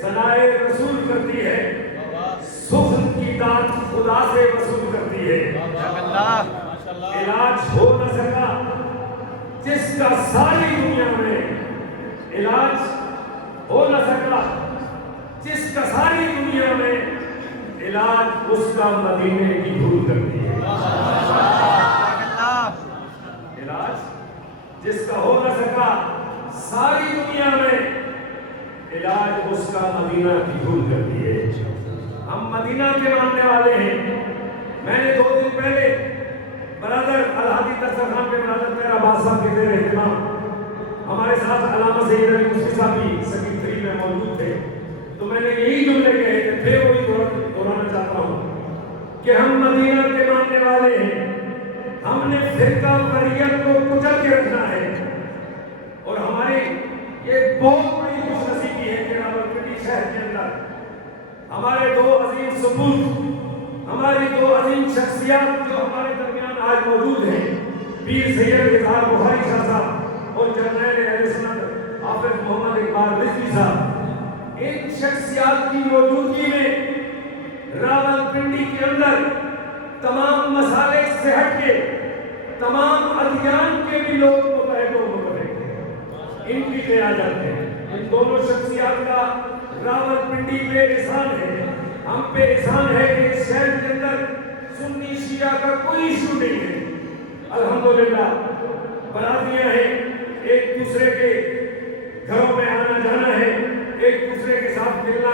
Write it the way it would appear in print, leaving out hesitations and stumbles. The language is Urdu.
ثنائے رسول کرتی ہے، سخن کی داد خدا سے وصول کرتی ہے۔ علاج ہو نہ سکا جس کا ساری دنیا میں، علاج ہو نہ سکا جس کا ساری دنیا میں، علاج اس کا مدینے کی دھول کرتی ہے۔ علاج جس کا ہو نہ سکا ساری دنیا میں، علاج اس کا مدینہ کی دھول کرتی ہے۔ ہم مدینہ کے ماننے والے ہیں۔ میں نے 2 دن پہلے برادر الحادی دسترخوان پہ برادر میرا عباس صاحب کے زیر اہتمام ہمارے ساتھ علامہ سید علی مفتی صاحب بھی سکین 3 میں موجود تھے، تو میں نے یہی جملے کہے تھے، پھر وہی دہرانا چاہتا ہوں کہ ہم مدینہ کے ماننے والے ہیں۔ ہم نے فرقہ واریت کو کچل کے رکھنا ہے، اور ہماری یہ بہت بڑی خوش نصیبی ہے کہ راولپنڈی شہر کے اندر ہمارے 2 عظیم سپوت، ہماری 2 عظیم شخصیات جو ہمارے درمیان آج موجود ہیں، پیر سید اظہار بخاری شاہ صاحب اور جرنیل اہل سنت حافظ محمد اقبال رضوی صاحب، ان شخصیات کی موجودگی میں راولپنڈی کے اندر تمام مسالے سے ہٹ کے تمام ادیان کے بھی لوگ متحد و متفق ہیں، ان کی لے آ جاتے ہیں۔ ان دونوں شخصیات کا راولپنڈی پہ احسان ہے، ہم پہ احسان ہے کہ اس شہر کے اندر سنی شیعہ کا کوئی ایشو نہیں ہے۔ الحمدللہ برادریاں ہیں، ایک دوسرے کے گھروں میں آنا جانا ہے، ایک دوسرے کے ساتھ ملنا